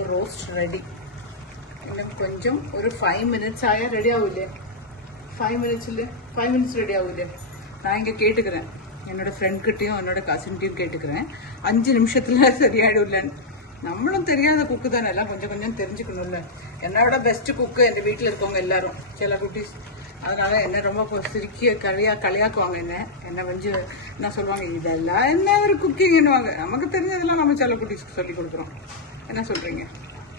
our roast ready. இன்னும் கொஞ்சம் ஒரு 5 minutes ஆயா ரெடி ஆகும்ல. 5 minutes ரெடி ஆகும்ல. நான் இங்க கேட்டுக்கிறேன். என்னோட ஃப்ரெண்ட் கிட்டயும் என்னோட கசின் கிட்டயும் கேட்டுக்கிறேன். 5 நிமிஷத்துல சரியாயிடும்லன்னு. நம்மளும் தெரியாத குக்கு தானே, எல்லாம் கொஞ்சம் கொஞ்சம் தெரிஞ்சுக்கணும்ல. என்னோட பெஸ்ட் குக்கு எங்க வீட்டுல இருக்கவங்க எல்லாரும் சில குட்டீஸ். அதனால என்ன ரொம்ப சிரிக்க களியாக்குவாங்க. என்ன வந்து என்ன சொல்லுவாங்க, இதெல்லாம் என்ன ஒரு குக்கிங்னுவாங்க. நமக்கு தெரிஞ்சதெல்லாம் நம்ம சில குட்டீஸ்க்கு சொல்லி கொடுக்குறோம். என்ன சொல்றீங்க?